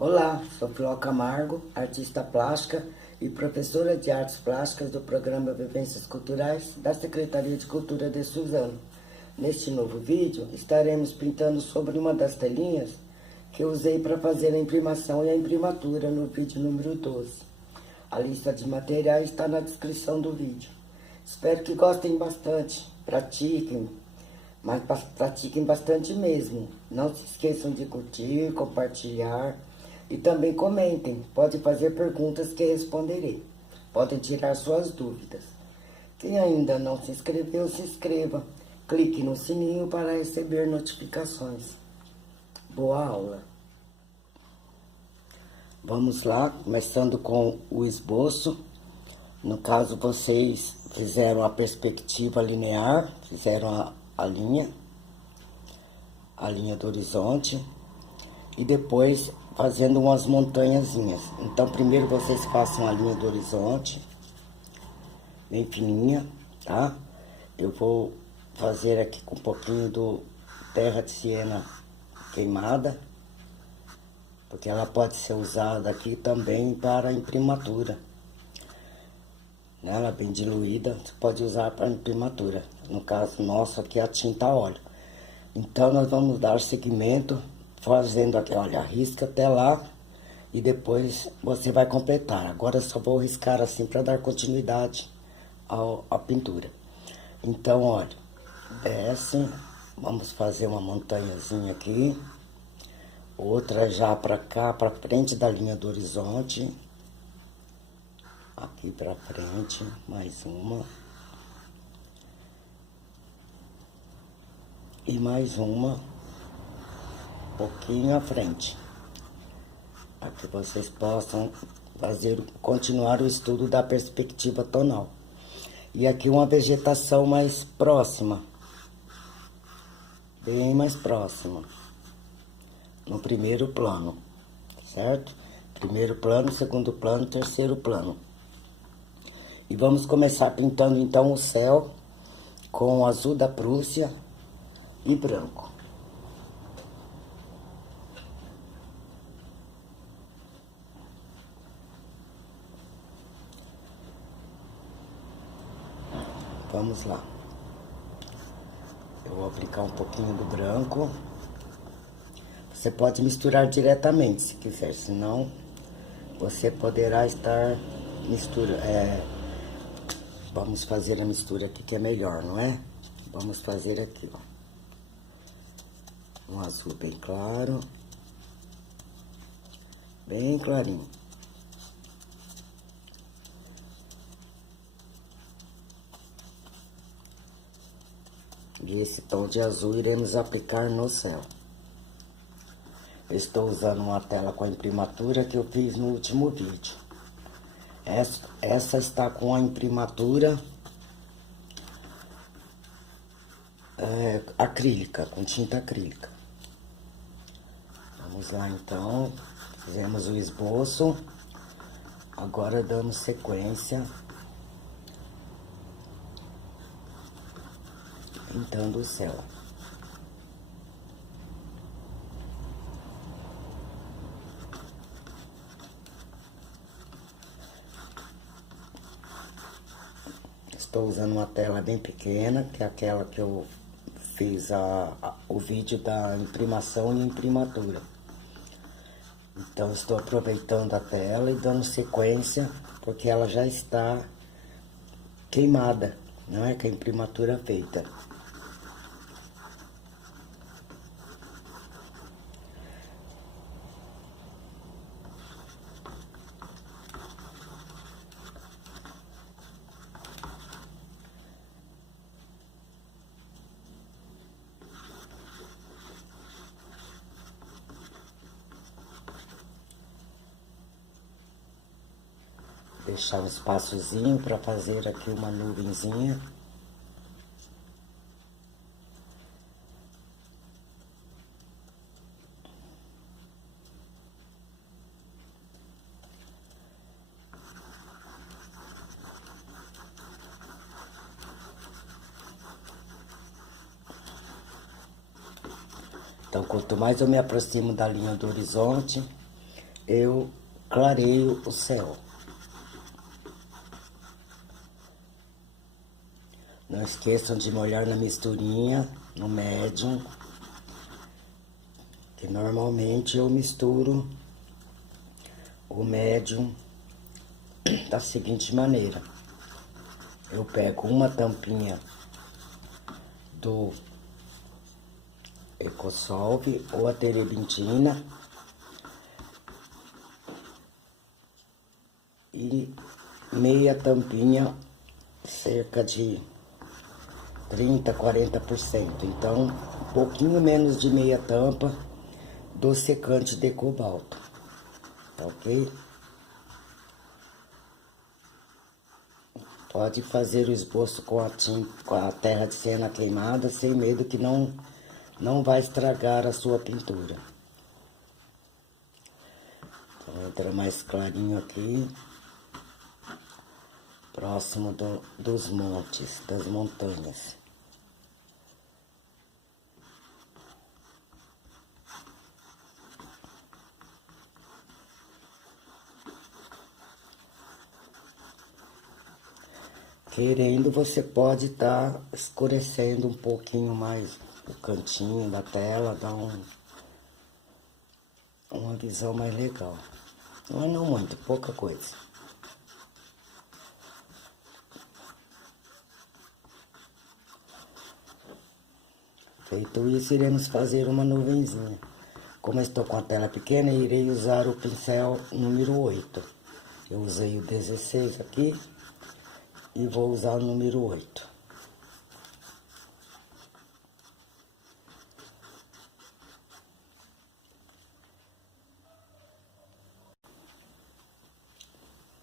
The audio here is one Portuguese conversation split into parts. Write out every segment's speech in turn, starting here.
Olá, sou Flor Camargo, artista plástica e professora de artes plásticas do programa Vivências Culturais da Secretaria de Cultura de Suzano. Neste novo vídeo, estaremos pintando sobre uma das telinhas que eu usei para fazer a imprimação e a imprimatura no vídeo número 12. A lista de materiais está na descrição do vídeo. Espero que gostem bastante, pratiquem, mas pratiquem bastante mesmo. Não se esqueçam de curtir, compartilhar e também comentem. Pode fazer perguntas que responderei. Podem tirar suas dúvidas. Quem ainda não se inscreveu, se inscreva. Clique no sininho para receber notificações. Boa aula! Vamos lá, começando com o esboço. No caso, vocês fizeram a perspectiva linear, fizeram a linha do horizonte, e depois fazendo umas montanhazinhas. Então, primeiro vocês façam a linha do horizonte, bem fininha, tá? Eu vou fazer aqui com um pouquinho do terra de siena queimada, porque ela pode ser usada aqui também para imprimatura. Ela bem diluída, você pode usar para imprimatura. No caso nosso aqui é a tinta a óleo. Então nós vamos dar seguimento fazendo aqui, olha, risca até lá e depois você vai completar. Agora eu só vou riscar assim para dar continuidade à pintura. Então, olha, desce, vamos fazer uma montanhazinha aqui, outra já para cá, para frente da linha do horizonte. Aqui pra frente, mais uma. E mais uma, um pouquinho à frente. Para que vocês possam continuar o estudo da perspectiva tonal. E aqui uma vegetação mais próxima. Bem mais próxima. No primeiro plano, certo? Primeiro plano, segundo plano, terceiro plano. E vamos começar pintando então o céu com azul da Prússia e branco. Vamos lá. Eu vou aplicar um pouquinho do branco. Você pode misturar diretamente se quiser, senão você poderá estar misturando. Vamos fazer a mistura aqui que é melhor, não é? Vamos fazer aqui, ó. Um azul bem claro. Bem clarinho. E esse tom de azul iremos aplicar no céu. Eu estou usando uma tela com a imprimatura que eu fiz no último vídeo. Essa está com a imprimatura acrílica, com tinta acrílica. Vamos lá então, fizemos o esboço, agora damos sequência, pintando o céu. Estou usando uma tela bem pequena, que é aquela que eu fiz o vídeo da imprimação e imprimatura. Então, estou aproveitando a tela e dando sequência, porque ela já está queimada, não é? Com a imprimatura feita. Deixar um espaçozinho para fazer aqui uma nuvenzinha. Então, quanto mais eu me aproximo da linha do horizonte, eu clareio o céu. Não esqueçam de molhar na misturinha, no médium, que normalmente eu misturo o médium da seguinte maneira. Eu pego uma tampinha do Ecosolve ou a terebintina e meia tampinha, cerca de 30, 40%. Então, um pouquinho menos de meia tampa do secante de cobalto, tá ok? Pode fazer o esboço com a terra de siena queimada, sem medo que não vai estragar a sua pintura. Então, entra mais clarinho aqui, próximo dos montes, das montanhas. Querendo, você pode estar escurecendo um pouquinho mais o cantinho da tela, dá uma visão mais legal. Não muito, pouca coisa. Feito isso, iremos fazer uma nuvenzinha. Como eu estou com a tela pequena, irei usar o pincel número 8. Eu usei o 16 aqui e vou usar o número 8.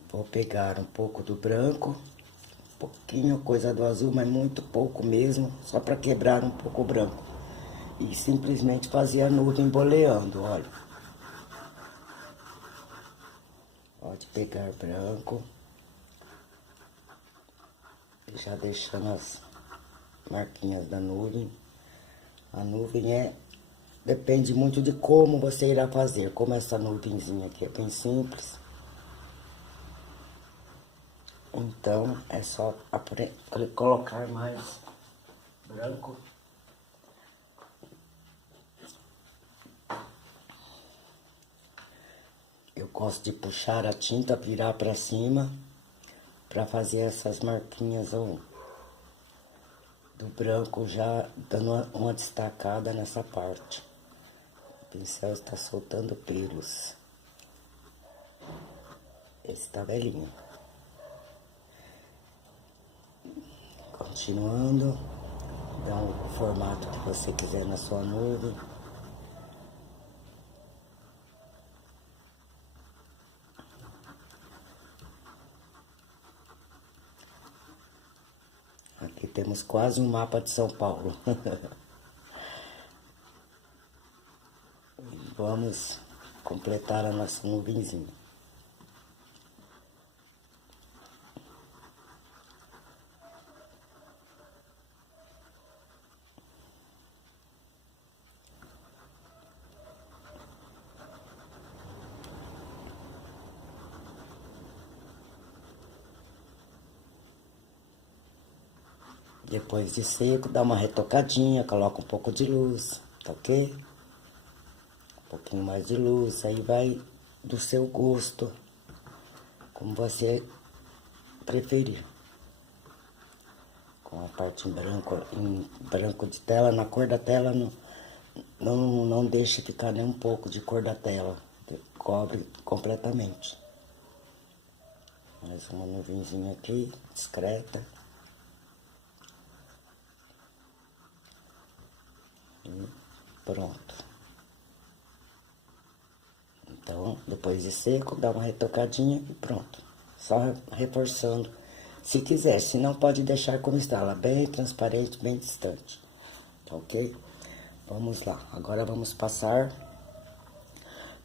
Vou pegar um pouco do branco, um pouquinho coisa do azul, mas muito pouco mesmo, só para quebrar um pouco o branco. E simplesmente fazer a nuvem boleando, olha. Pode pegar branco, já deixando as marquinhas da nuvem. A nuvem depende muito de como você irá fazer. Como essa nuvenzinha aqui é bem simples, então é só colocar mais branco. Eu gosto de puxar a tinta, virar para cima, para fazer essas marquinhas do branco, já dando uma destacada nessa parte. O pincel está soltando pelos. Esse tá velhinho. Continuando, dá o formato que você quiser na sua nuvem. Aqui temos quase um mapa de São Paulo. Vamos completar a nossa nuvenzinha. Depois de seco, dá uma retocadinha, coloca um pouco de luz, tá ok? Um pouquinho mais de luz, aí vai do seu gosto, como você preferir. Com a parte em branco de tela, na cor da tela, não deixa ficar nem um pouco de cor da tela, cobre completamente. Mais uma nuvenzinha aqui, discreta. E pronto. Então, depois de seco, dá uma retocadinha e pronto. Só reforçando, se quiser. Se não, pode deixar como está, ela bem transparente, bem distante. Tá ok? Vamos lá. Agora vamos passar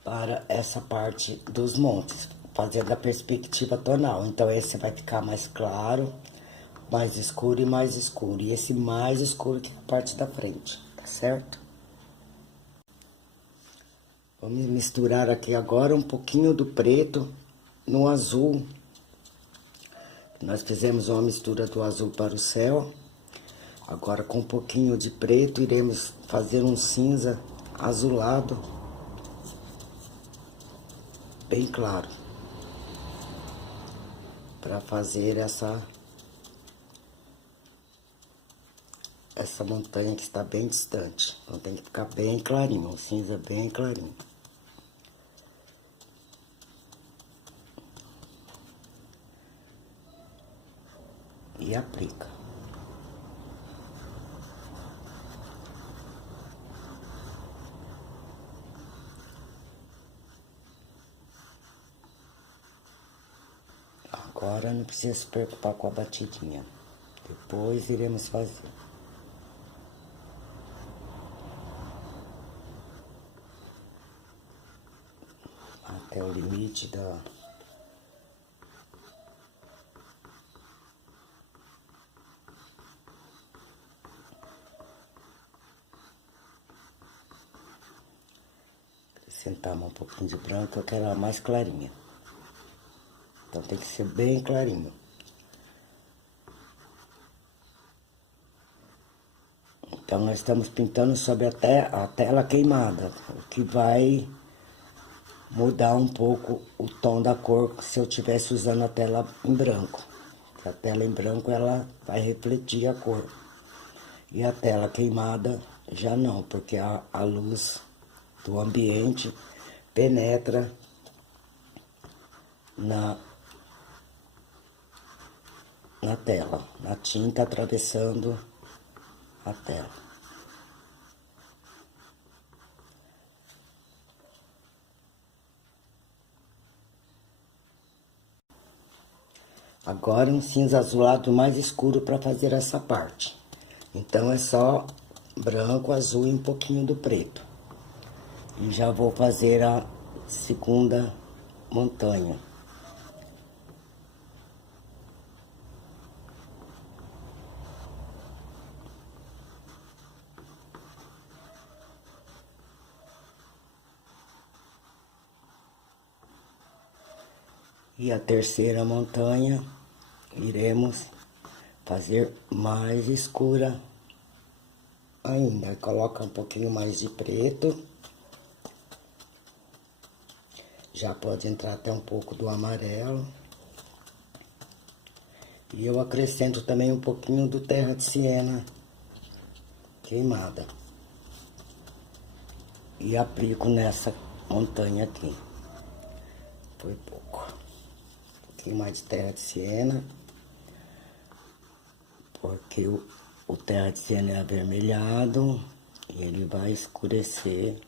para essa parte dos montes, fazendo a perspectiva tonal. Então, esse vai ficar mais claro, mais escuro e mais escuro. E esse mais escuro que é a parte da frente, tá certo? Vamos misturar aqui agora um pouquinho do preto no azul. Nós fizemos uma mistura do azul para o céu. Agora com um pouquinho de preto iremos fazer um cinza azulado. Bem claro. Para fazer essa montanha que está bem distante. Então tem que ficar bem clarinho, um cinza bem clarinho. E aplica. Agora não precisa se preocupar com a batidinha. Depois iremos fazer. Até o limite da... Acrescentamos um pouquinho de branco, eu quero ela mais clarinha. Então tem que ser bem clarinho. Então nós estamos pintando sobre a tela queimada, o que vai mudar um pouco o tom da cor se eu estivesse usando a tela em branco. A tela em branco ela vai refletir a cor. E a tela queimada já não, porque a luz do ambiente penetra na tela, na tinta atravessando a tela. Agora um cinza azulado mais escuro para fazer essa parte. Então é só branco, azul e um pouquinho do preto. E já vou fazer a segunda montanha. E a terceira montanha iremos fazer mais escura ainda. Coloca um pouquinho mais de preto. Já pode entrar até um pouco do amarelo. E eu acrescento também um pouquinho do terra de siena queimada. E aplico nessa montanha aqui. Foi pouco. Um pouquinho mais de terra de siena. Porque o terra de siena é avermelhado e ele vai escurecer.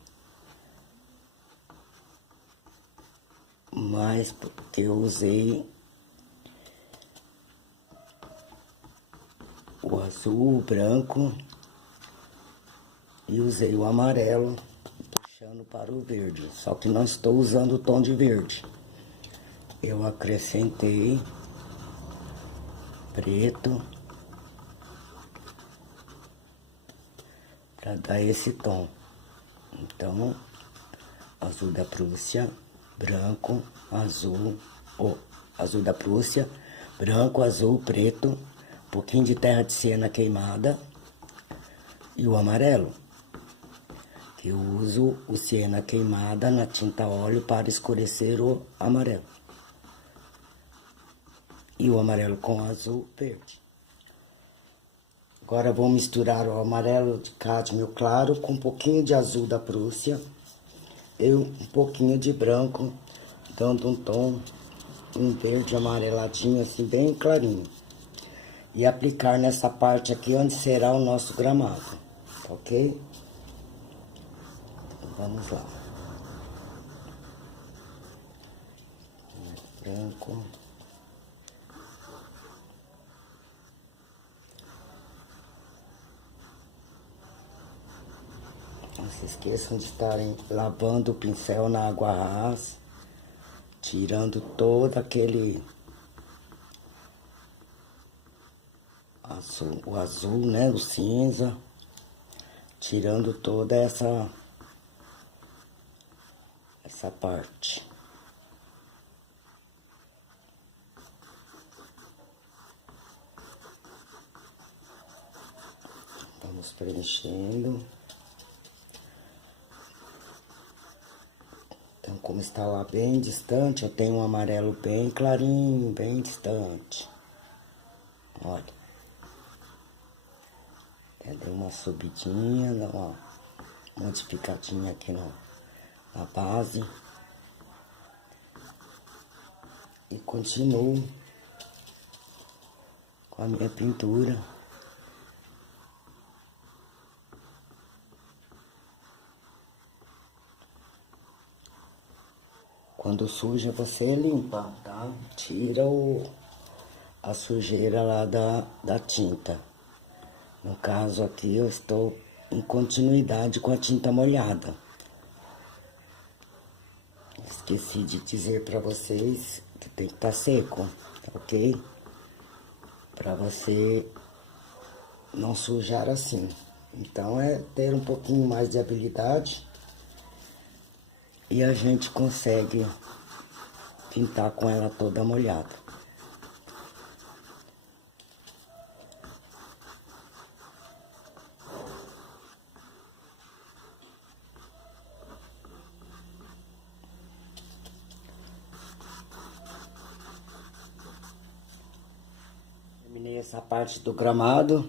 Mas porque eu usei o azul, o branco e usei o amarelo, puxando para o verde. Só que não estou usando o tom de verde. Eu acrescentei preto para dar esse tom. Então, azul da Prússia, branco, azul, azul da Prússia, branco, azul, preto, um pouquinho de terra de siena queimada e o amarelo. Eu uso o siena queimada na tinta óleo para escurecer o amarelo. E o amarelo com azul verde. Agora vou misturar o amarelo de cádmio claro com um pouquinho de azul da Prússia e um pouquinho de branco, dando um tom, um verde amareladinho assim, bem clarinho. E aplicar nessa parte aqui onde será o nosso gramado, ok? Então, vamos lá. Branco. Não se esqueçam de estarem lavando o pincel na água rasa, tirando todo aquele azul, o azul, né, o cinza, tirando toda essa parte. Vamos preenchendo. Então, como está lá bem distante, eu tenho um amarelo bem clarinho, bem distante. Olha. Deu uma subidinha, dá uma modificadinha aqui na base. E continuo com a minha pintura. Quando suja, você limpa, tá? Tira a sujeira lá da tinta. No caso aqui, eu estou em continuidade com a tinta molhada. Esqueci de dizer pra vocês que tem que estar seco, ok? Pra você não sujar assim. Então, é ter um pouquinho mais de habilidade. E a gente consegue pintar com ela toda molhada. Terminei essa parte do gramado.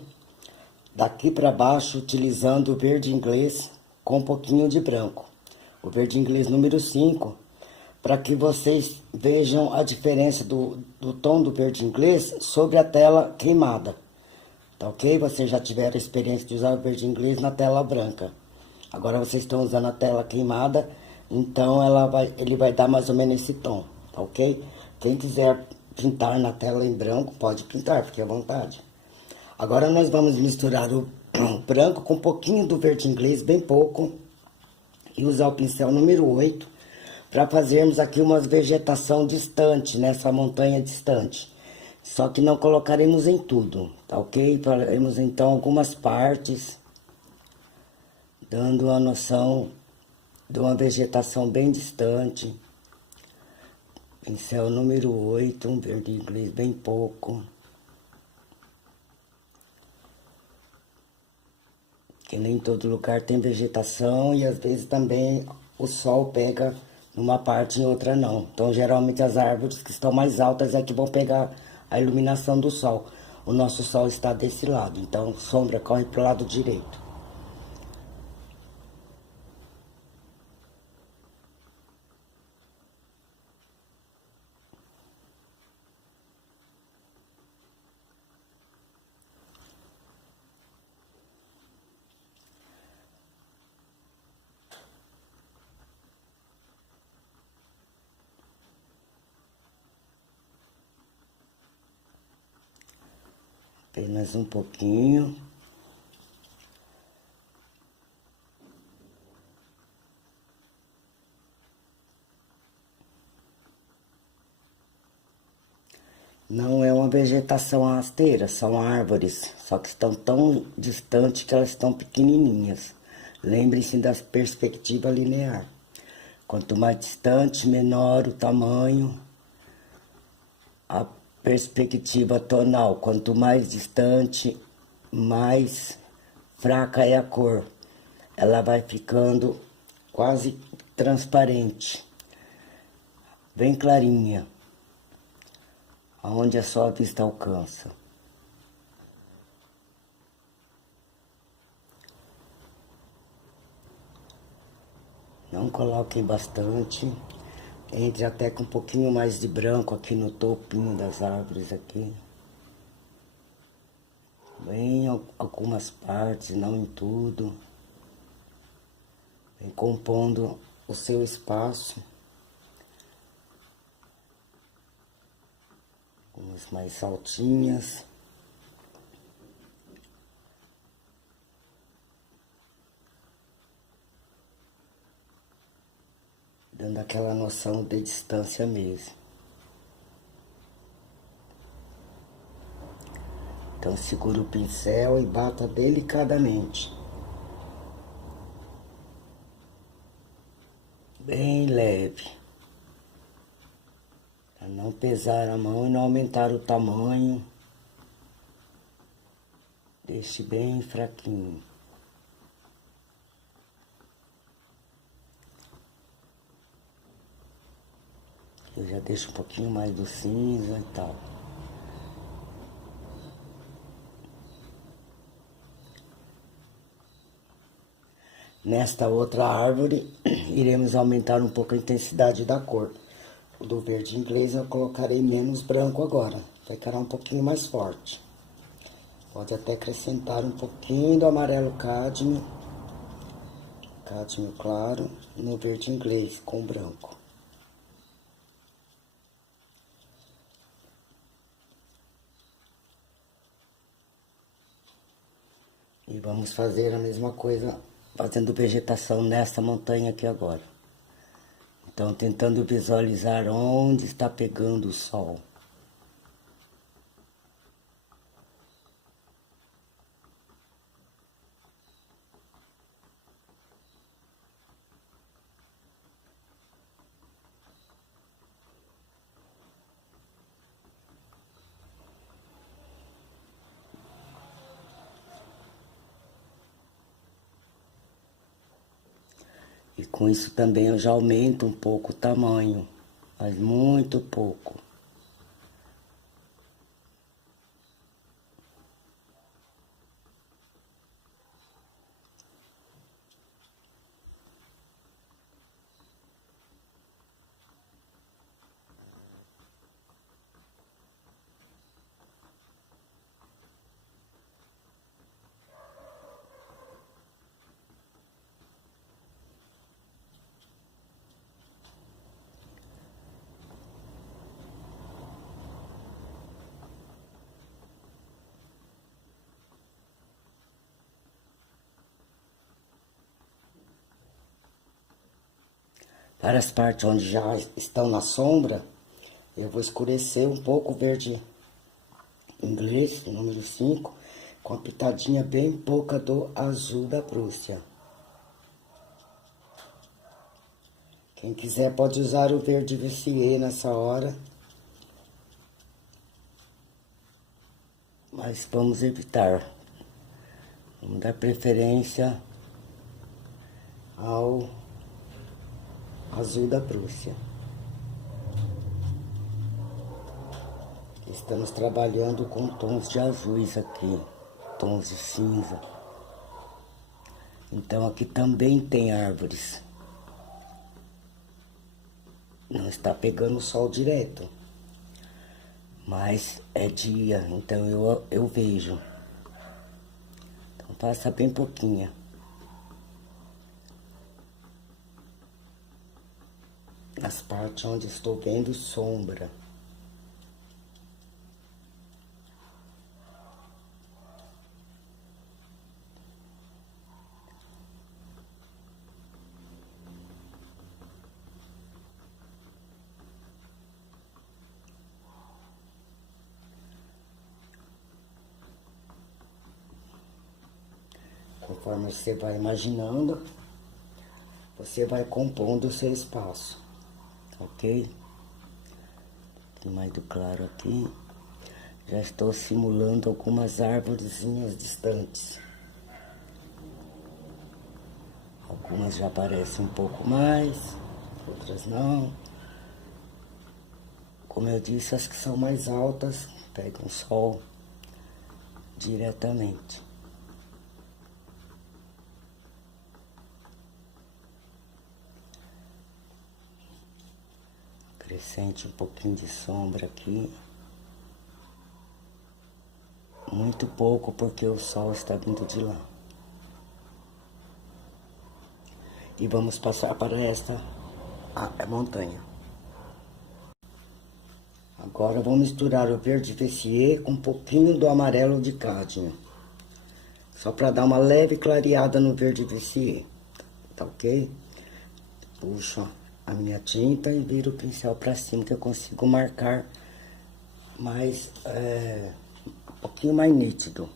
Daqui para baixo, utilizando o verde inglês com um pouquinho de branco. O verde inglês número 5, para que vocês vejam a diferença do tom do verde inglês sobre a tela queimada. Tá ok? Vocês já tiveram a experiência de usar o verde inglês na tela branca. Agora vocês estão usando a tela queimada, então ele vai dar mais ou menos esse tom, tá ok? Quem quiser pintar na tela em branco, pode pintar, fique à vontade. Agora nós vamos misturar o branco com um pouquinho do verde inglês, bem pouco, e usar o pincel número 8 para fazermos aqui uma vegetação distante, nessa montanha distante. Só que não colocaremos em tudo, tá ok? Faremos então algumas partes, dando a noção de uma vegetação bem distante. Pincel número 8, um verde inglês bem pouco. Que nem todo lugar tem vegetação e às vezes também o sol pega numa parte e em outra não. Então, geralmente as árvores que estão mais altas é que vão pegar a iluminação do sol. O nosso sol está desse lado, então sombra corre para o lado direito. Apenas um pouquinho. Não é uma vegetação rasteira, são árvores, só que estão tão distantes que elas estão pequenininhas. Lembre-se da perspectiva linear. Quanto mais distante, menor o tamanho. A perspectiva tonal, quanto mais distante, mais fraca é a cor. Ela vai ficando quase transparente, bem clarinha, aonde a sua vista alcança. Não coloquem bastante. Entre até com um pouquinho mais de branco aqui no topinho das árvores aqui. Bem algumas partes, não em tudo. Vem compondo o seu espaço. Umas mais altinhas. Dando aquela noção de distância mesmo. Então segura o pincel e bata delicadamente. bem leve. Para não pesar a mão e não aumentar o tamanho. Deixe bem fraquinho. Eu já deixo um pouquinho mais do cinza e tal. Nesta outra árvore, iremos aumentar um pouco a intensidade da cor. O do verde inglês eu colocarei menos branco agora, vai ficar um pouquinho mais forte. Pode até acrescentar um pouquinho do amarelo cádmio claro, no verde inglês com branco. E vamos fazer a mesma coisa, fazendo vegetação nesta montanha aqui agora. Então, tentando visualizar onde está pegando o sol. E com isso também eu já aumento um pouco o tamanho, mas muito pouco. Para as partes onde já estão na sombra, eu vou escurecer um pouco o verde inglês, número 5, com a pitadinha bem pouca do azul da Prússia. Quem quiser pode usar o verde Vissier nessa hora, mas vamos evitar. Vamos dar preferência ao azul da Prússia. Estamos trabalhando com tons de azuis aqui, tons de cinza. Então aqui também tem árvores. Não está pegando o sol direto, mas é dia, então eu vejo. Então passa bem pouquinha. Nas partes onde estou vendo sombra. Conforme você vai imaginando, você vai compondo o seu espaço, ok? Tem mais do claro aqui. Já estou simulando algumas árvorezinhas distantes. Algumas já aparecem um pouco mais, outras não. Como eu disse, as que são mais altas pegam sol diretamente. Acrescente um pouquinho de sombra aqui. Muito pouco, porque o sol está vindo de lá. E vamos passar para esta montanha. Agora vou misturar o verde Vissier com um pouquinho do amarelo de cádmio. Só para dar uma leve clareada no verde Vissier. Tá ok? Puxo a minha tinta e viro o pincel para cima, que eu consigo marcar mais, um pouquinho mais nítido.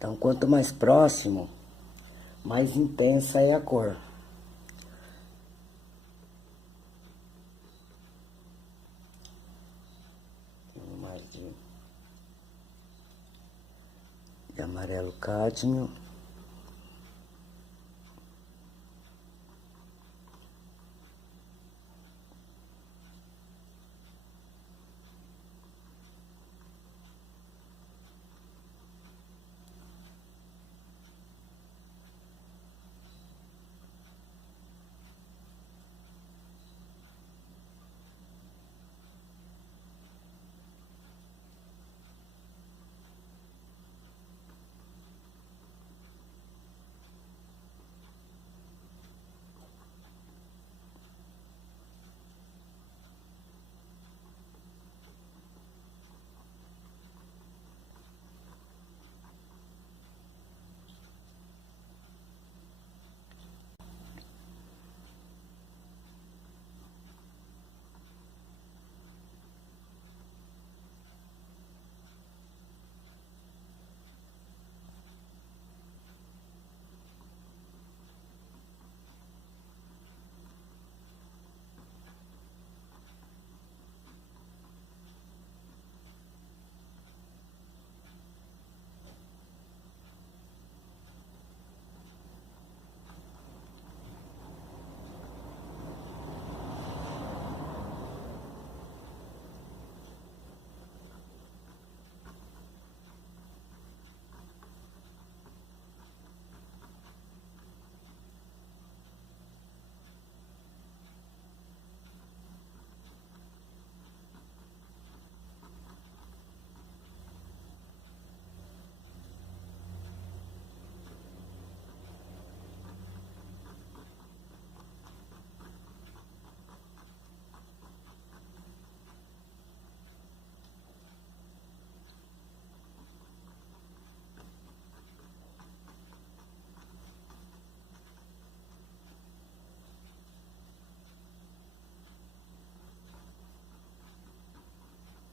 Então, quanto mais próximo, mais intensa é a cor. Mais de amarelo cádmio.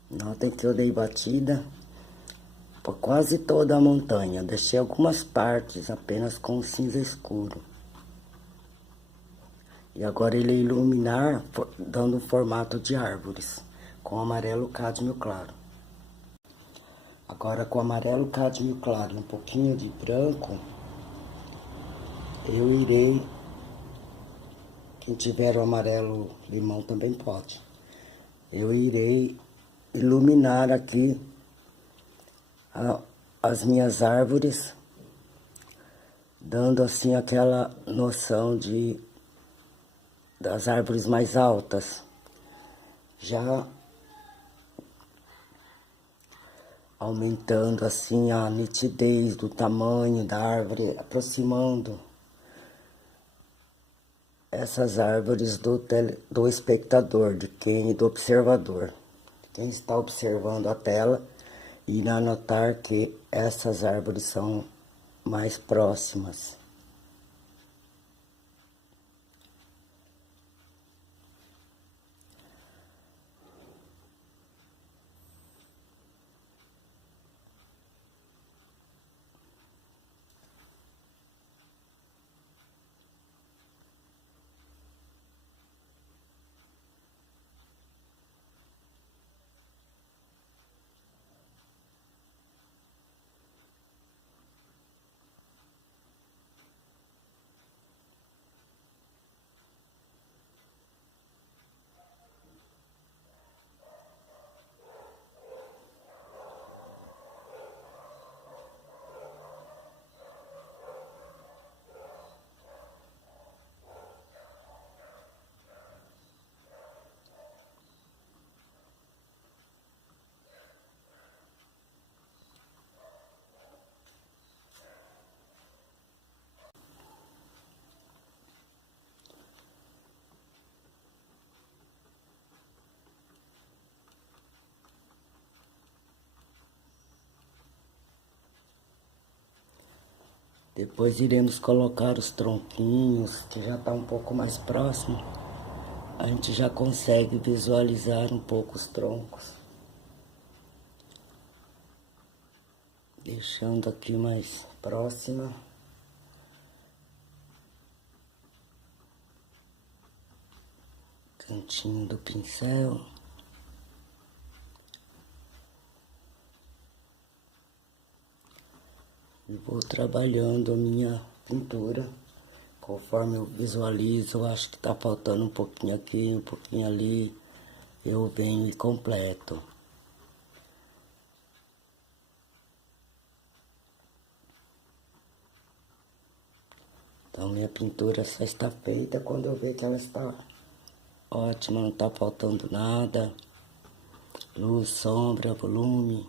Notem que eu dei batida por quase toda a montanha. Deixei algumas partes apenas com cinza escuro. E agora ele iluminar, dando um formato de árvores, com amarelo cádmio claro. Agora com amarelo cádmio claro e um pouquinho de branco, eu irei... Quem tiver o amarelo limão também pode. Eu irei iluminar aqui as minhas árvores, dando assim aquela noção das árvores mais altas, já aumentando assim a nitidez do tamanho da árvore, aproximando essas árvores do espectador, do observador. Quem está observando a tela irá notar que essas árvores são mais próximas. Depois iremos colocar os tronquinhos, que já está um pouco mais próximo. A gente já consegue visualizar um pouco os troncos Deixando aqui mais próxima. Cantinho do pincel. E vou trabalhando a minha pintura. Conforme eu visualizo, eu acho que tá faltando um pouquinho aqui, um pouquinho ali. Eu venho e completo. Então, minha pintura só está feita quando eu ver que ela está ótima, não tá faltando nada. Luz, sombra, volume.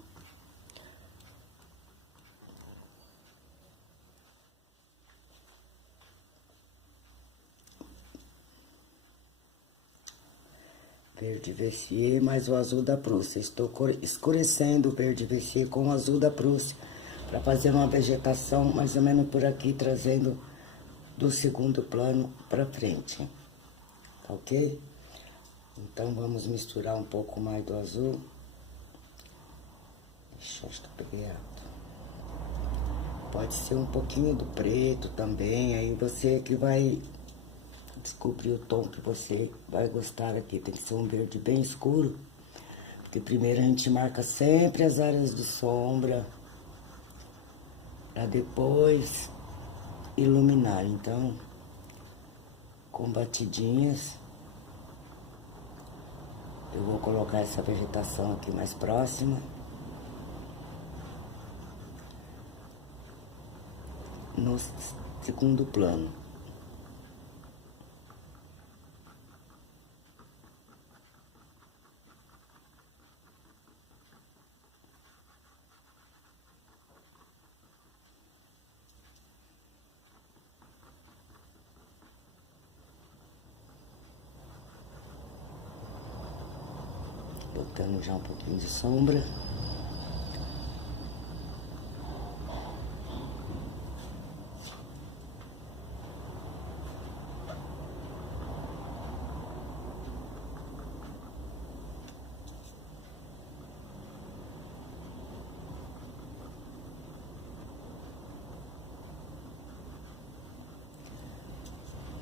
Verde Vercier mais o azul da Prússia. Estou escurecendo o verde Vercier com o azul da Prússia para fazer uma vegetação mais ou menos por aqui, trazendo do segundo plano para frente. Tá ok? Então vamos misturar um pouco mais do azul. Deixa eu acho que eu peguei errado. Pode ser um pouquinho do preto também, aí você que vai descobrir o tom que você vai gostar aqui. Tem que ser um verde bem escuro, porque primeiro a gente marca sempre as áreas de sombra, para depois iluminar. Então, com batidinhas, eu vou colocar essa vegetação aqui mais próxima. No segundo plano. Botando já um pouquinho de sombra.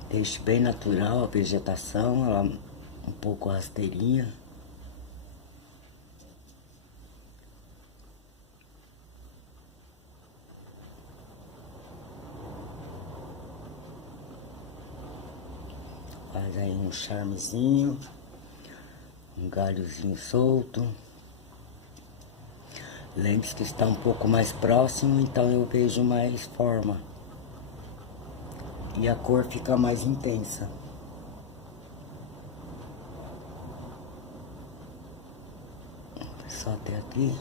Deixe bem natural a vegetação, ela um pouco rasteirinha. Faz aí um charmezinho, um galhozinho solto. Lembre-se que está um pouco mais próximo, então eu vejo mais forma. E a cor fica mais intensa. Só até aqui.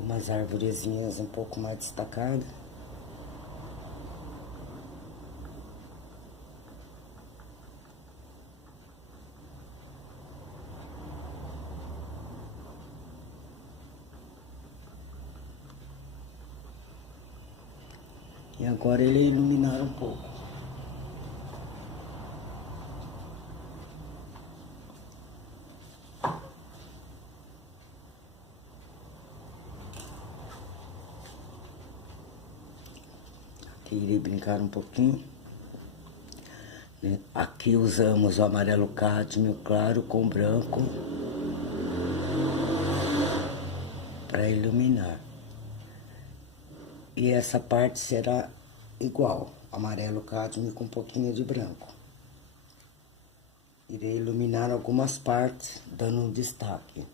Umas arvorezinhas um pouco mais destacadas. E agora ele iluminar um pouco. Aqui irei brincar um pouquinho. Aqui usamos o amarelo cádmio claro com branco para iluminar. E essa parte será igual, amarelo cádmio com um pouquinho de branco. Irei iluminar algumas partes, dando um destaque.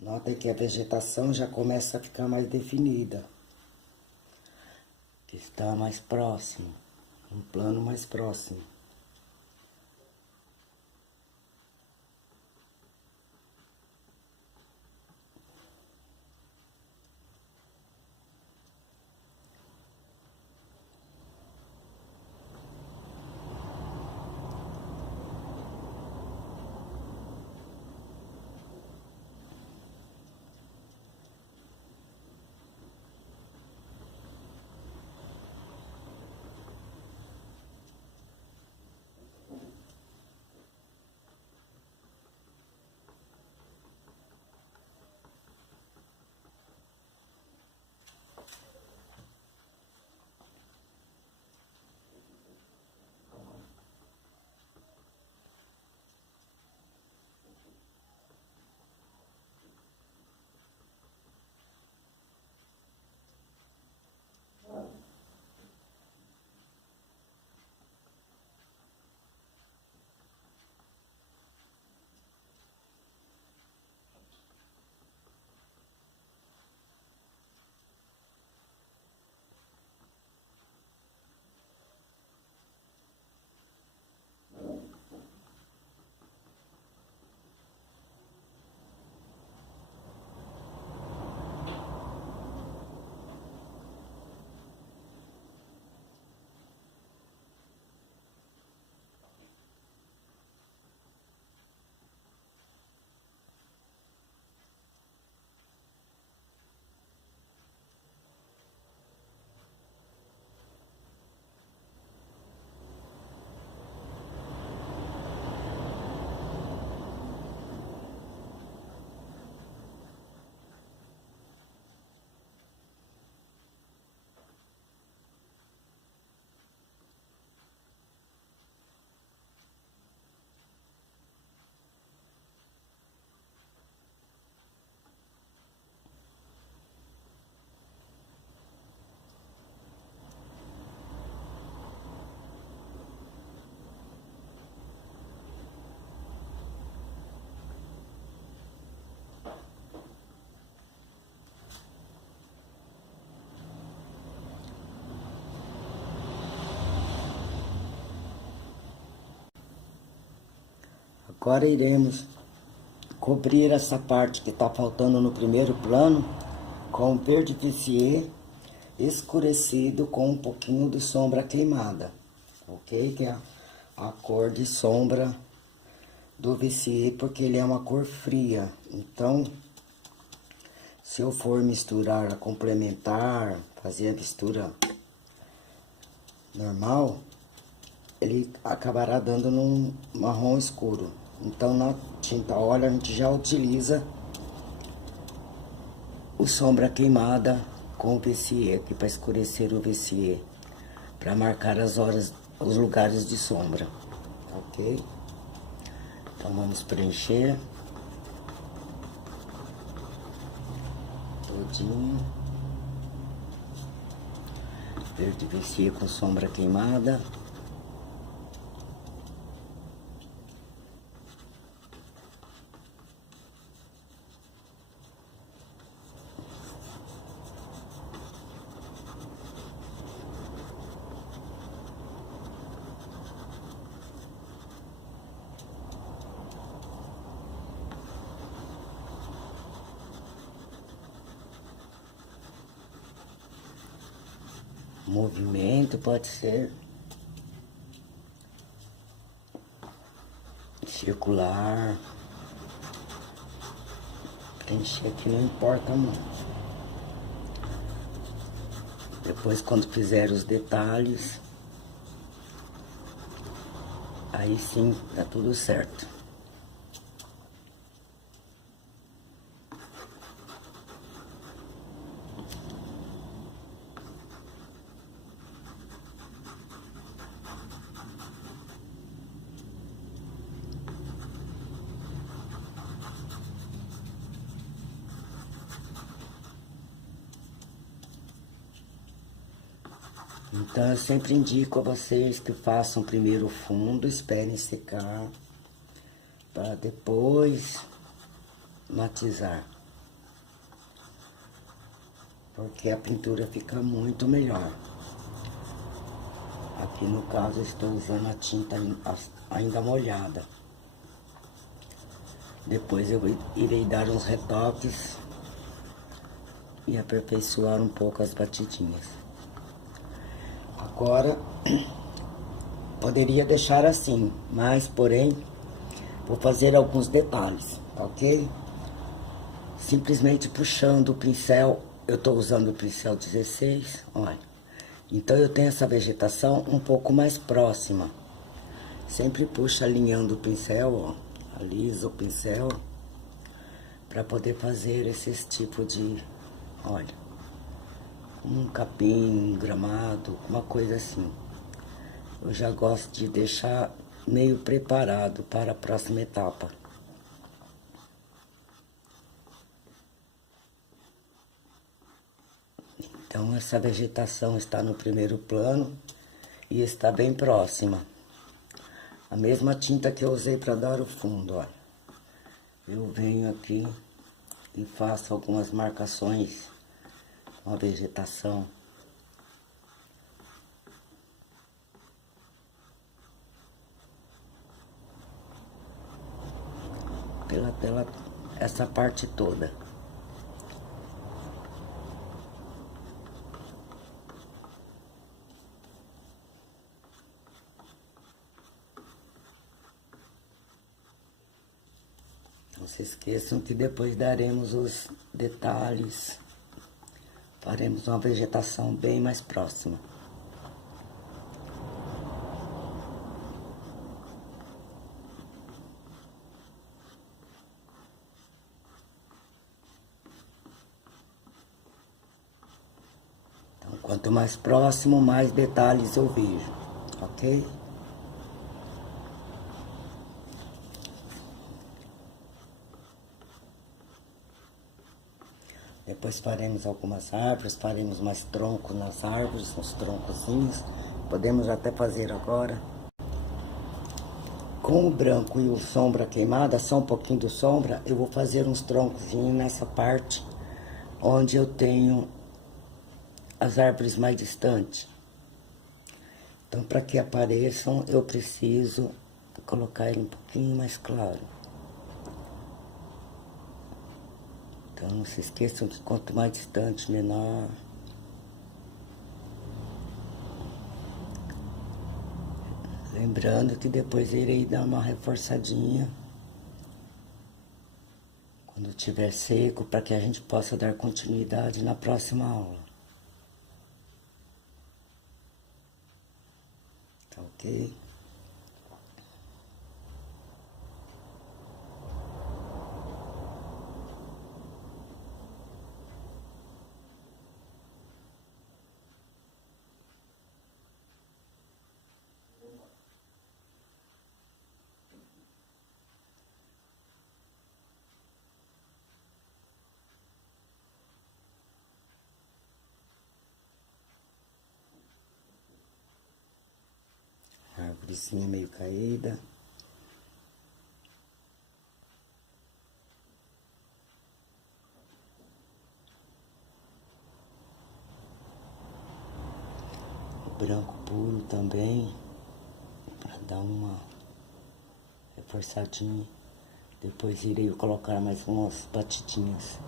Notem que a vegetação já começa a ficar mais definida. Que está mais próximo, um plano mais próximo. Agora iremos cobrir essa parte que está faltando no primeiro plano com verde Vissier escurecido com um pouquinho de sombra queimada, ok? Que é a cor de sombra do Vissier, porque ele é uma cor fria. Então, se eu for misturar, complementar, fazer a mistura normal, ele acabará dando num marrom escuro. Então, na tinta óleo, a gente já utiliza o sombra queimada com o Vissier, aqui para escurecer o Vissier, para marcar as horas, os lugares de sombra, ok? Então, vamos preencher todinho. Verde Vissier com sombra queimada. Movimento pode ser circular, preencher aqui não importa muito. Depois, quando fizer os detalhes, aí sim tá tudo certo. Então, eu sempre indico a vocês que façam primeiro o fundo, esperem secar, para depois matizar. Porque a pintura fica muito melhor. Aqui no caso, eu estou usando a tinta ainda molhada. Depois eu irei dar uns retoques e aperfeiçoar um pouco as batidinhas. Agora, poderia deixar assim, mas, porém, vou fazer alguns detalhes, ok? Simplesmente puxando o pincel, eu tô usando o pincel 16, olha. Então, eu tenho essa vegetação um pouco mais próxima. Sempre puxo alinhando o pincel, ó, alisa o pincel, para poder fazer esses tipos de, olha, um capim, um gramado, uma coisa assim. Eu já gosto de deixar meio preparado para a próxima etapa. Então, essa vegetação está no primeiro plano e está bem próxima. A mesma tinta que eu usei para dar o fundo, olha. Eu venho aqui e faço algumas marcações com a vegetação. Pela essa parte toda. Não se esqueçam que depois daremos os detalhes, faremos uma vegetação bem mais próxima. Então, quanto mais próximo, mais detalhes eu vejo, ok? Depois faremos algumas árvores, faremos mais troncos nas árvores, uns troncozinhos. Podemos até fazer agora. Com o branco e o sombra queimada, só um pouquinho de sombra, eu vou fazer uns troncozinhos nessa parte onde eu tenho as árvores mais distantes. Então, para que apareçam, eu preciso colocar ele um pouquinho mais claro. Então não se esqueçam que quanto mais distante, menor. Lembrando que depois irei dar uma reforçadinha quando estiver seco, para que a gente possa dar continuidade na próxima aula. Tá ok? A árvorezinha meio caída. O branco puro também, para dar uma reforçadinha. Depois irei colocar mais umas batidinhas.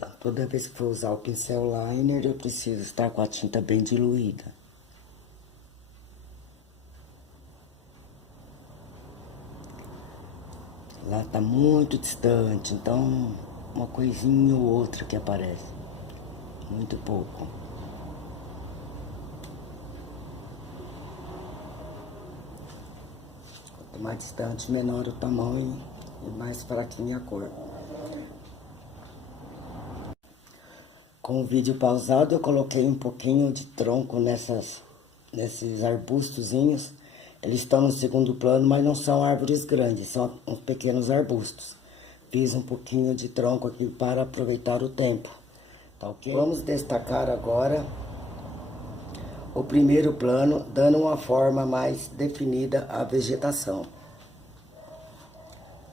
Então, toda vez que for usar o pincel liner, eu preciso estar com a tinta bem diluída. Lá tá muito distante, então uma coisinha ou outra que aparece. Muito pouco. Quanto mais distante, menor o tamanho e mais fraquinha a cor. Com o vídeo pausado, eu coloquei um pouquinho de tronco nesses arbustozinhos. Eles estão no segundo plano, mas não são árvores grandes, são uns pequenos arbustos. Fiz um pouquinho de tronco aqui para aproveitar o tempo, tá ok? Vamos destacar agora o primeiro plano, dando uma forma mais definida à vegetação.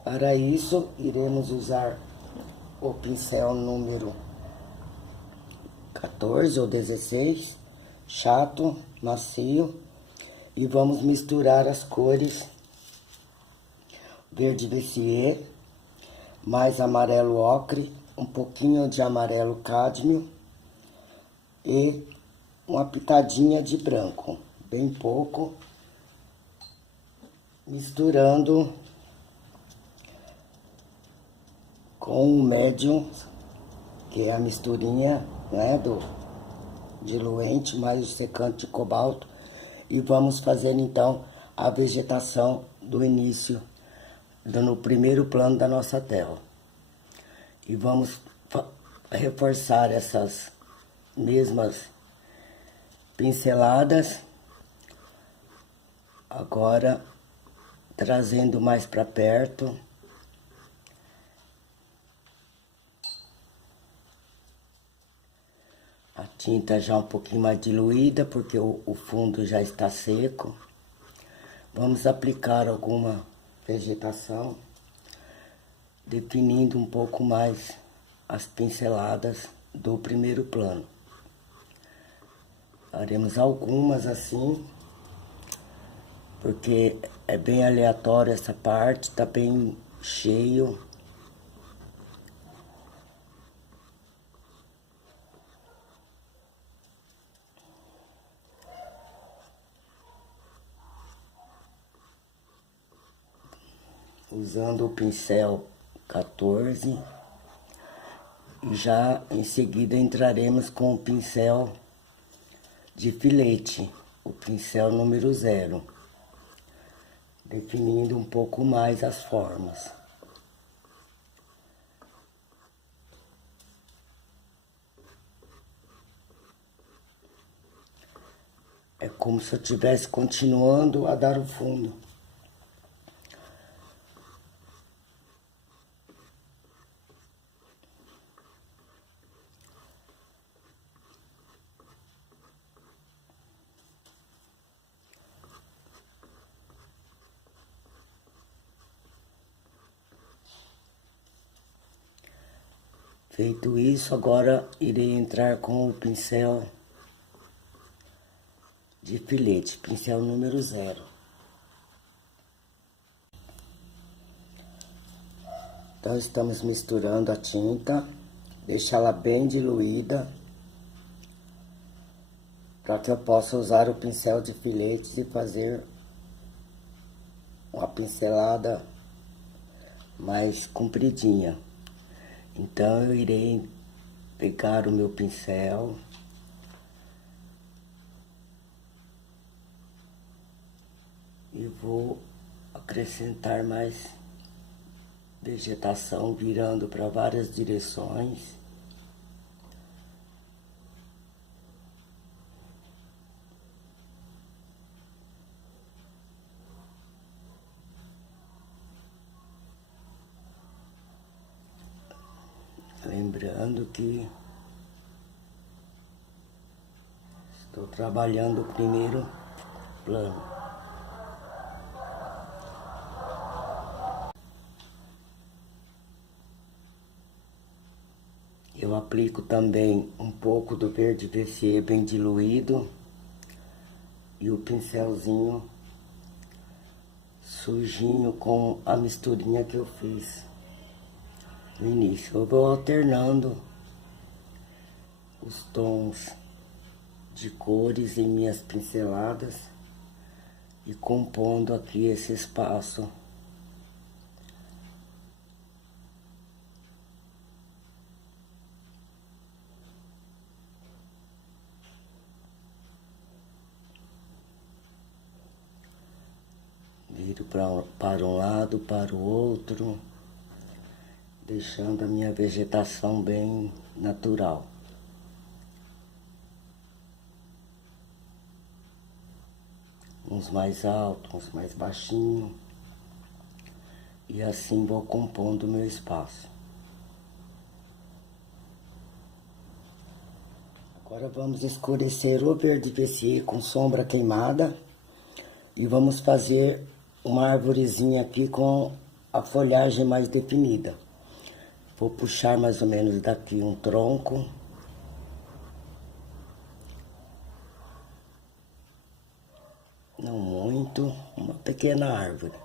Para isso, iremos usar o pincel número 14 ou 16, chato, macio, e vamos misturar as cores verde Messier, mais amarelo ocre, um pouquinho de amarelo cádmio e uma pitadinha de branco, bem pouco, misturando com o médium, que é a misturinha, né, do diluente mais o secante de cobalto, e vamos fazer então a vegetação do início, no primeiro plano da nossa tela. E vamos reforçar essas mesmas pinceladas, agora trazendo mais para perto. A tinta já um pouquinho mais diluída, porque o fundo já está seco. Vamos aplicar alguma vegetação, definindo um pouco mais as pinceladas do primeiro plano. Faremos algumas assim, porque é bem aleatório essa parte, tá bem cheio. Usando o pincel 14, e já em seguida entraremos com o pincel de filete, o pincel número 0, definindo um pouco mais as formas. É como se eu estivesse continuando a dar o fundo. Feito isso, agora irei entrar com o pincel de filete, pincel número 0. Então, estamos misturando a tinta, deixa ela bem diluída, para que eu possa usar o pincel de filetes e fazer uma pincelada mais compridinha. Então, eu irei pegar o meu pincel e vou acrescentar mais vegetação, virando para várias direções. Lembrando que estou trabalhando o primeiro plano. Eu aplico também um pouco do verde VC bem diluído e o pincelzinho sujinho com a misturinha que eu fiz no início. Eu vou alternando os tons de cores em minhas pinceladas e compondo aqui esse espaço. Viro para um lado, para o outro, deixando a minha vegetação bem natural. Uns mais altos, uns mais baixinhos. E assim vou compondo o meu espaço. Agora vamos escurecer o verde VC com sombra queimada. E vamos fazer uma arvorezinha aqui com a folhagem mais definida. Vou puxar mais ou menos daqui um tronco. Não muito, uma pequena árvore.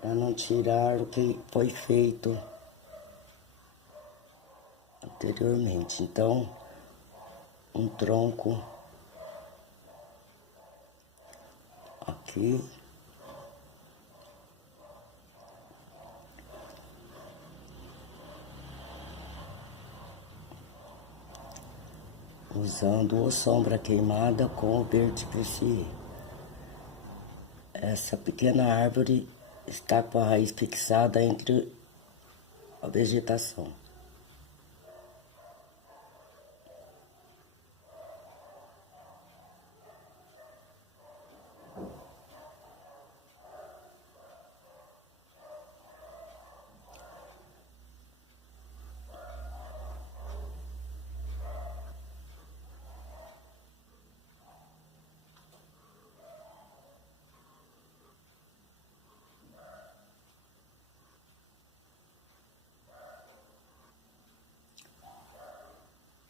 Para não tirar o que foi feito anteriormente. Então, um tronco aqui. Usando o sombra queimada com o verde VC. Essa pequena árvore está com a raiz fixada entre a vegetação.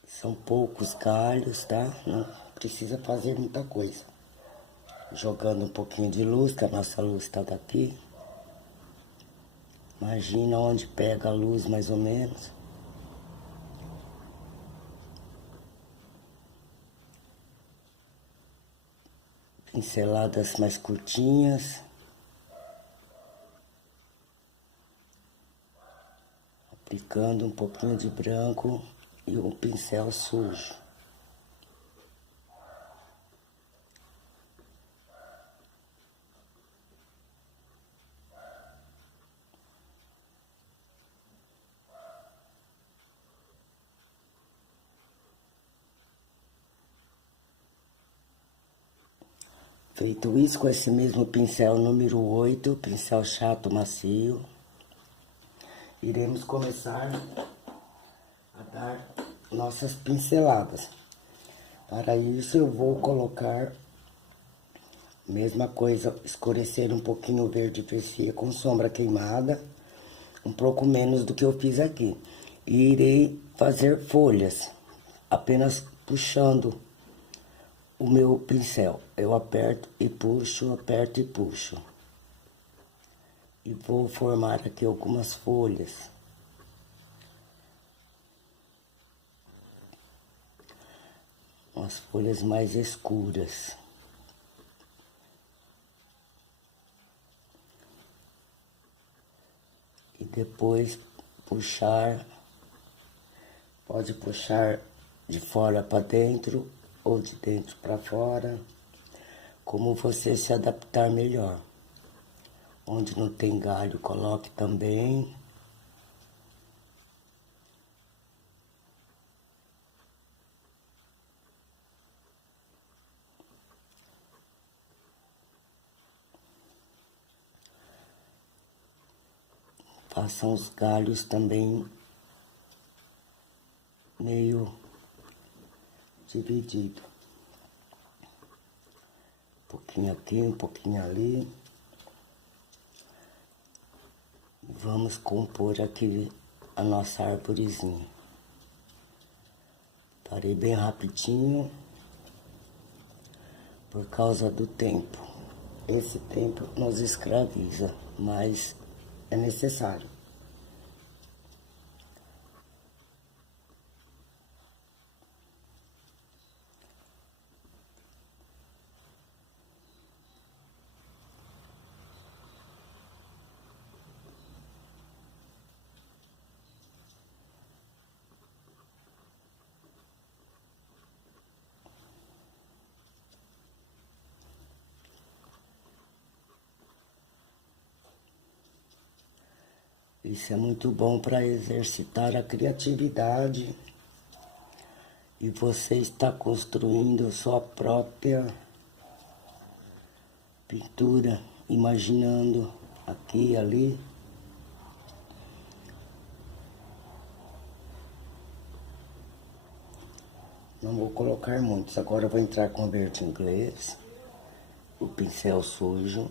São poucos galhos, tá? Não precisa fazer muita coisa. Jogando um pouquinho de luz, que a nossa luz está daqui. Imagina onde pega a luz, mais ou menos. Pinceladas mais curtinhas. Aplicando um pouquinho de branco e um pincel sujo. Feito isso, com esse mesmo pincel número 8, pincel chato macio, iremos começar a dar nossas pinceladas. Para isso eu vou colocar, mesma coisa, escurecer um pouquinho o verde VC com sombra queimada, um pouco menos do que eu fiz aqui. E irei fazer folhas, apenas puxando o meu pincel. Eu aperto e puxo, aperto e puxo. E vou formar aqui algumas folhas. Umas folhas mais escuras. E depois puxar, pode puxar de fora para dentro ou de dentro para fora, como você se adaptar melhor. Onde não tem galho, coloque também. Façam os galhos também meio dividido. Um pouquinho aqui, um pouquinho ali. Vamos compor aqui a nossa arvorezinha. Parei bem rapidinho por causa do tempo. Esse tempo nos escraviza, mas é necessário. Isso é muito bom para exercitar a criatividade e você está construindo sua própria pintura, imaginando aqui e ali. Não vou colocar muitos, agora eu vou entrar com verde inglês, o pincel sujo,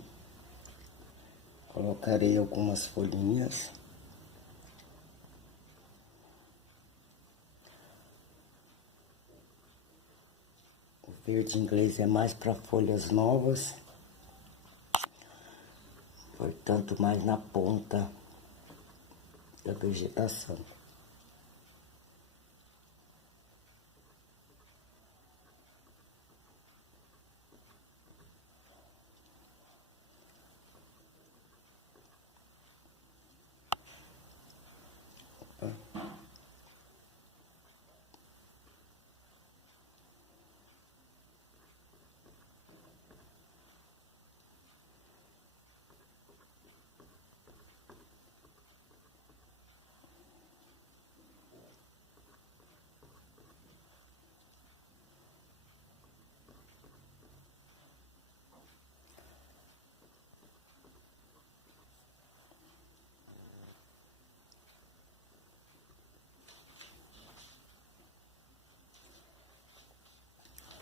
colocarei algumas folhinhas. O verde inglês é mais para folhas novas, portanto mais na ponta da vegetação.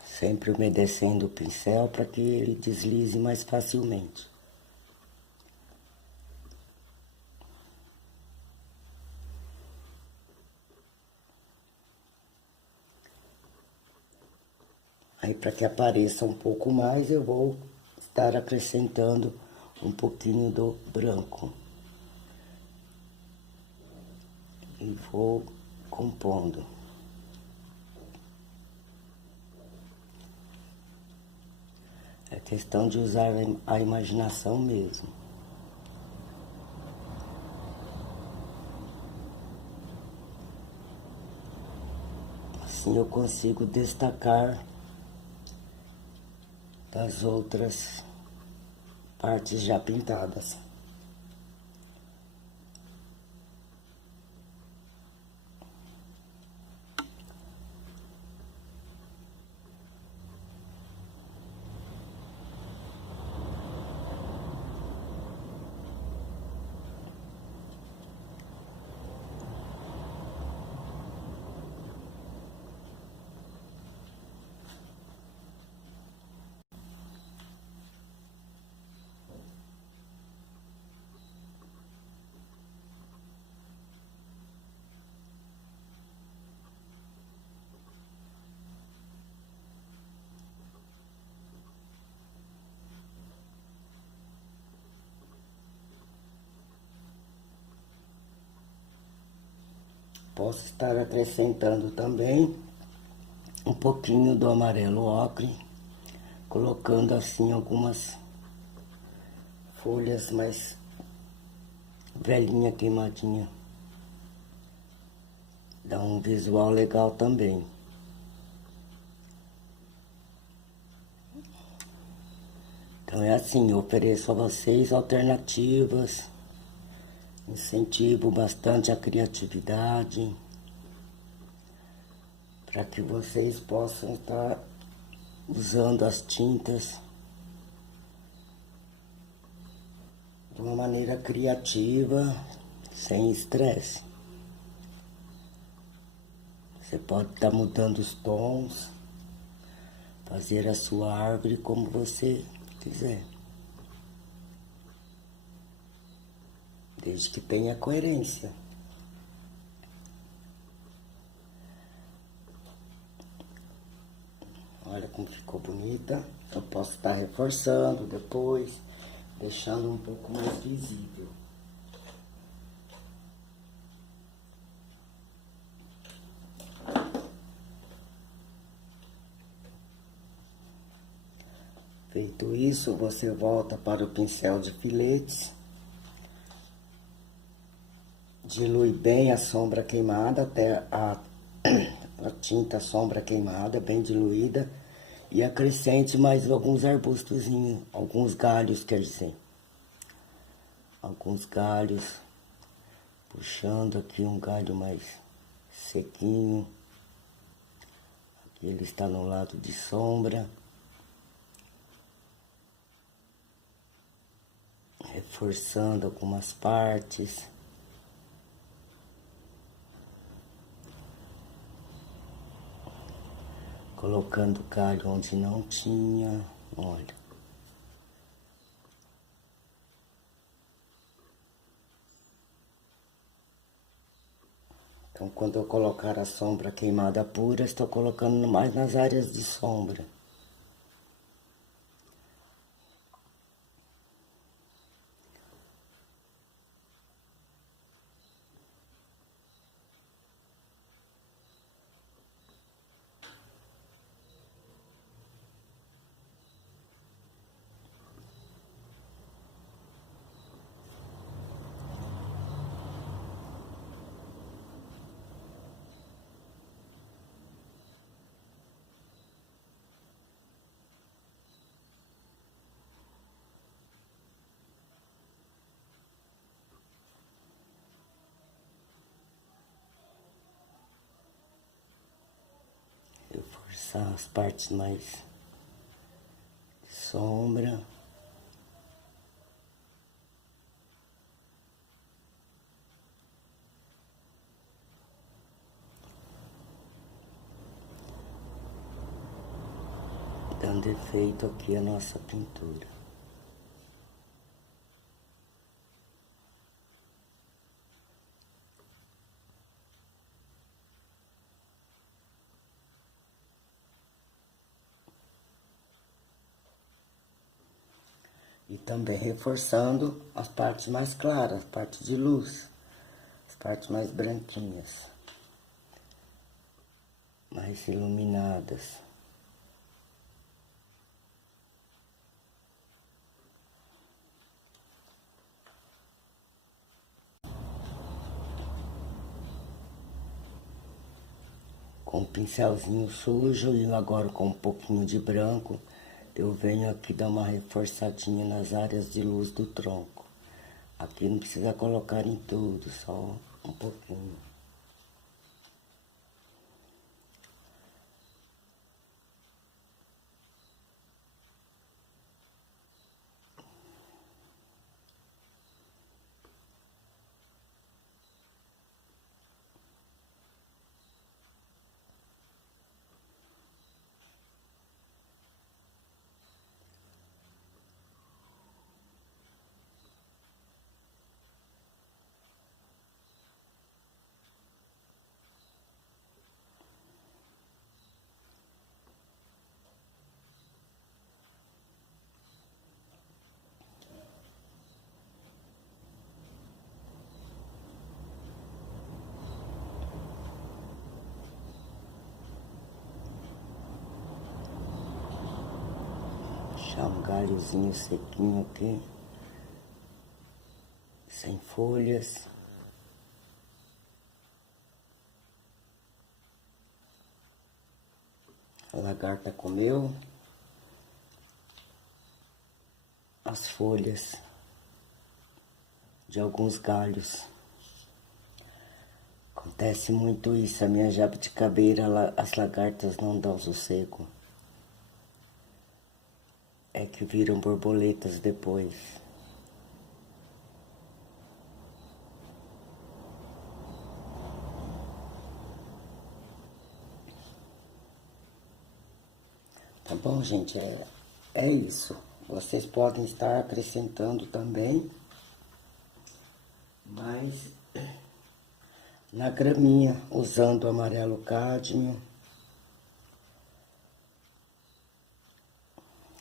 Sempre umedecendo o pincel para que ele deslize mais facilmente. Aí, para que apareça um pouco mais, eu vou estar acrescentando um pouquinho do branco. E vou compondo. É questão de usar a imaginação mesmo. Assim eu consigo destacar das outras partes já pintadas. Posso estar acrescentando também um pouquinho do amarelo ocre, colocando assim algumas folhas mais velhinha, queimadinha. Dá um visual legal também. Então é assim, eu ofereço a vocês alternativas, incentivo bastante a criatividade, para que vocês possam estar usando as tintas de uma maneira criativa, sem estresse. Você pode estar mudando os tons, fazer a sua árvore como você quiser. Desde que tenha coerência. Olha como ficou bonita. Eu posso estar reforçando depois, deixando um pouco mais visível. Feito isso, você volta para o pincel de filetes. Dilui bem a sombra queimada até a tinta sombra queimada, bem diluída. E acrescente mais alguns arbustozinhos, alguns galhos, quer dizer. Alguns galhos, puxando aqui um galho mais sequinho. Aqui ele está no lado de sombra. Reforçando algumas partes. Colocando galho onde não tinha, olha. Então, quando eu colocar a sombra queimada pura, estou colocando mais nas áreas de sombra. Reforçar as partes mais de sombra. Dando efeito aqui a nossa pintura. E também reforçando as partes mais claras, as partes de luz, as partes mais branquinhas, mais iluminadas. Com um pincelzinho sujo e agora com um pouquinho de branco, eu venho aqui dar uma reforçadinha nas áreas de luz do tronco. Aqui não precisa colocar em tudo, só um pouquinho. deixar um galhozinho sequinho aqui, sem folhas. A lagarta comeu as folhas de alguns galhos. Acontece muito isso, a minha jabuticabeira, as lagartas não dão sossego. É que viram borboletas depois. Tá bom, gente? É isso. Vocês podem estar acrescentando também, mas na graminha, usando amarelo cádmio,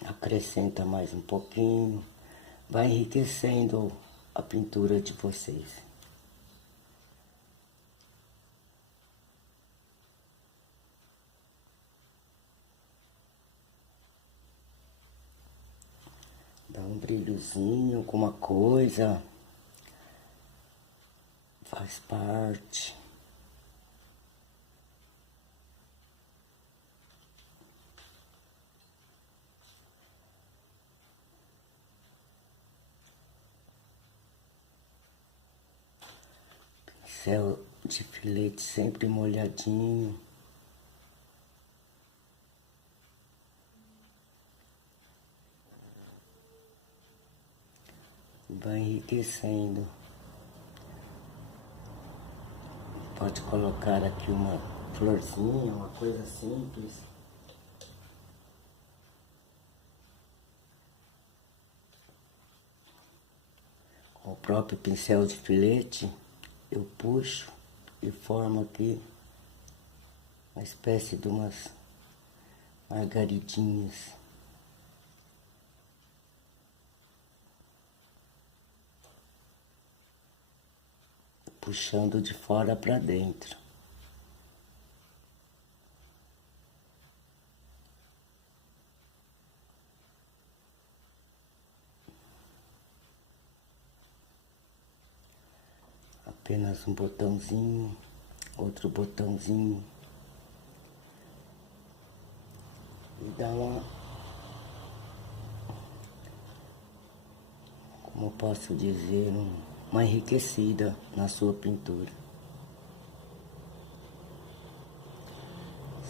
acrescenta mais um pouquinho, vai enriquecendo a pintura de vocês. Dá um brilhozinho, alguma coisa, faz parte. Pincel de filete sempre molhadinho. Vai enriquecendo. Pode colocar aqui uma florzinha, uma coisa simples. Com o próprio pincel de filete, eu puxo e formo aqui uma espécie de umas margaridinhas. Puxando de fora para dentro. Apenas um botãozinho, outro botãozinho. E dá como posso dizer, uma enriquecida na sua pintura.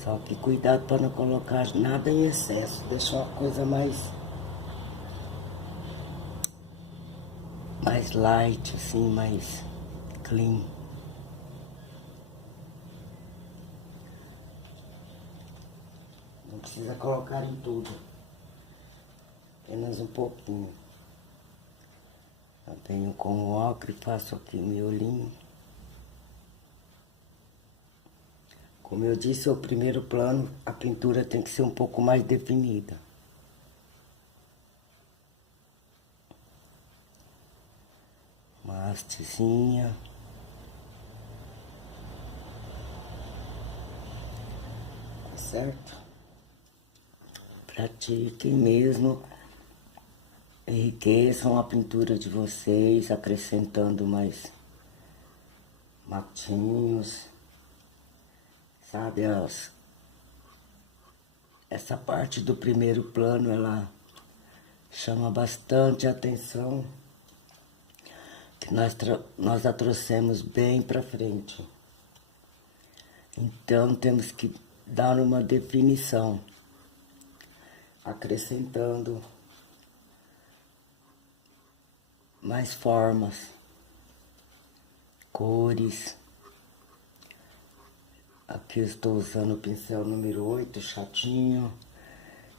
Só que cuidado para não colocar nada em excesso, deixa uma coisa mais light, assim, mais clean. Não precisa colocar em tudo, apenas um pouquinho. Eu venho com o ocre e faço aqui meu olhinho. Como eu disse, o primeiro plano, a pintura tem que ser um pouco mais definida. Uma hastezinha. Tá certo? Pratiquem mesmo. Enriqueçam a pintura de vocês, acrescentando mais matinhos, sabe? Essa parte do primeiro plano, ela chama bastante atenção, que nós a trouxemos bem para frente. Então, temos que dar uma definição, acrescentando mais formas, cores. Aqui eu estou usando o pincel número 8, chatinho,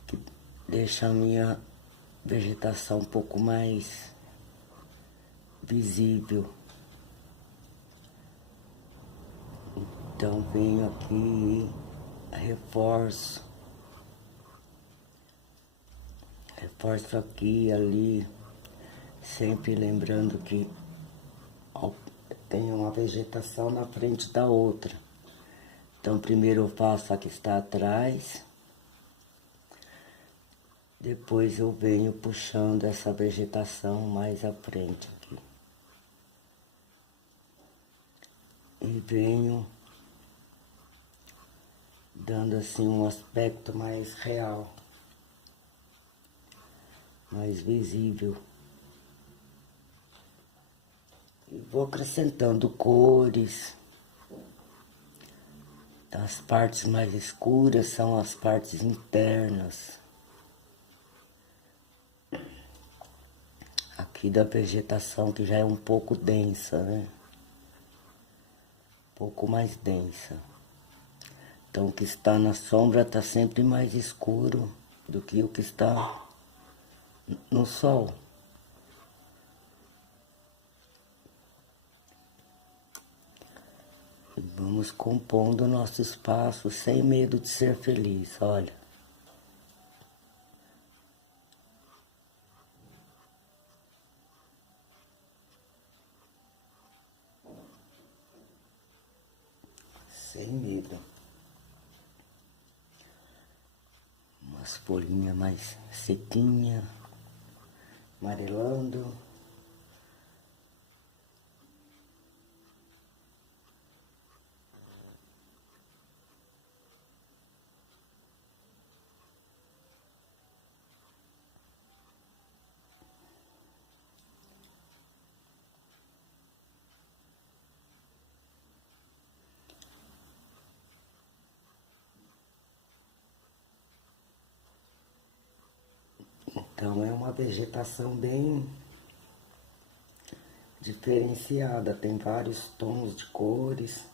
que deixa a minha vegetação um pouco mais visível. Então venho aqui, reforço aqui e ali, sempre lembrando que tem uma vegetação na frente da outra. Então primeiro eu faço a que está atrás, Depois eu venho puxando essa vegetação mais à frente aqui. E venho dando assim um aspecto mais real, mais visível. E vou acrescentando cores. As partes mais escuras são as partes internas aqui da vegetação, que já é um pouco densa, né? Um pouco mais densa. Então o que está na sombra está sempre mais escuro do que o que está no sol. E vamos compondo o nosso espaço sem medo de ser feliz, olha. Sem medo. Umas folhinhas mais sequinhas, amarelando. Então é uma vegetação bem diferenciada, tem vários tons de cores,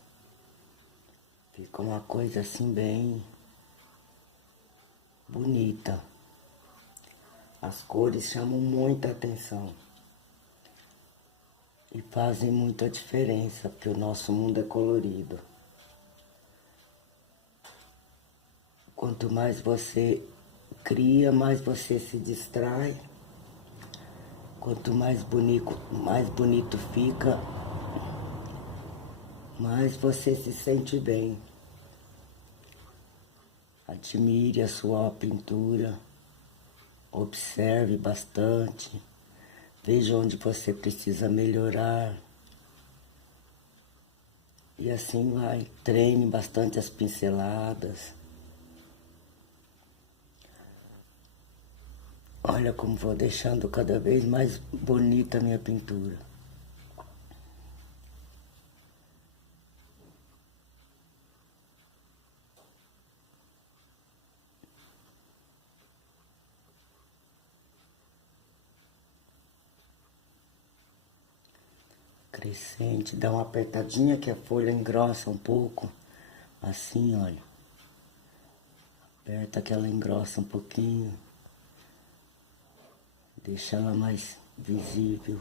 fica uma coisa assim bem bonita. As cores chamam muita atenção e fazem muita diferença, porque o nosso mundo é colorido. Quanto mais você cria, mais você se distrai. Quanto mais bonito fica, mais você se sente bem. Admire a sua pintura, observe bastante, veja onde você precisa melhorar. E assim vai, treine bastante as pinceladas. Olha como vou deixando cada vez mais bonita a minha pintura. Crescente, dá uma apertadinha que a folha engrossa um pouco. Assim, olha. Aperta que ela engrossa um pouquinho. Deixa ela mais visível.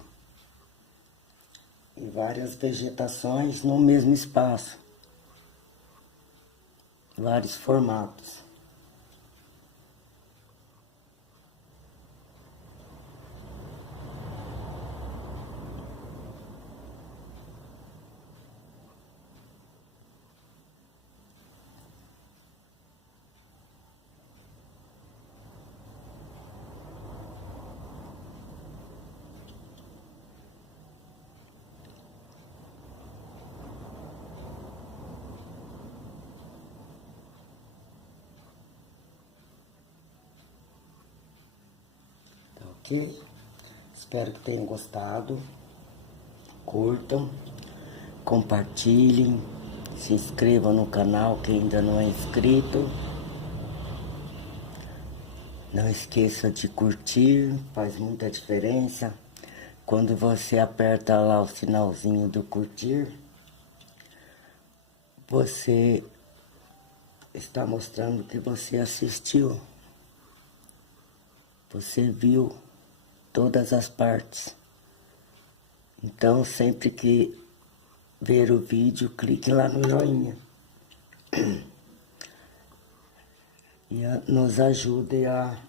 E várias vegetações no mesmo espaço. Vários formatos. Ok? Espero que tenham gostado. Curtam, compartilhem, se inscrevam no canal quem ainda não é inscrito. Não esqueça de curtir, faz muita diferença. Quando você aperta lá o sinalzinho do curtir, você está mostrando que você assistiu. Você viu todas as partes. Então, sempre que ver o vídeo, clique lá no joinha. E nos ajude a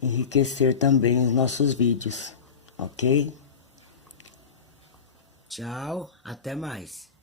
enriquecer também os nossos vídeos, ok? Tchau, até mais.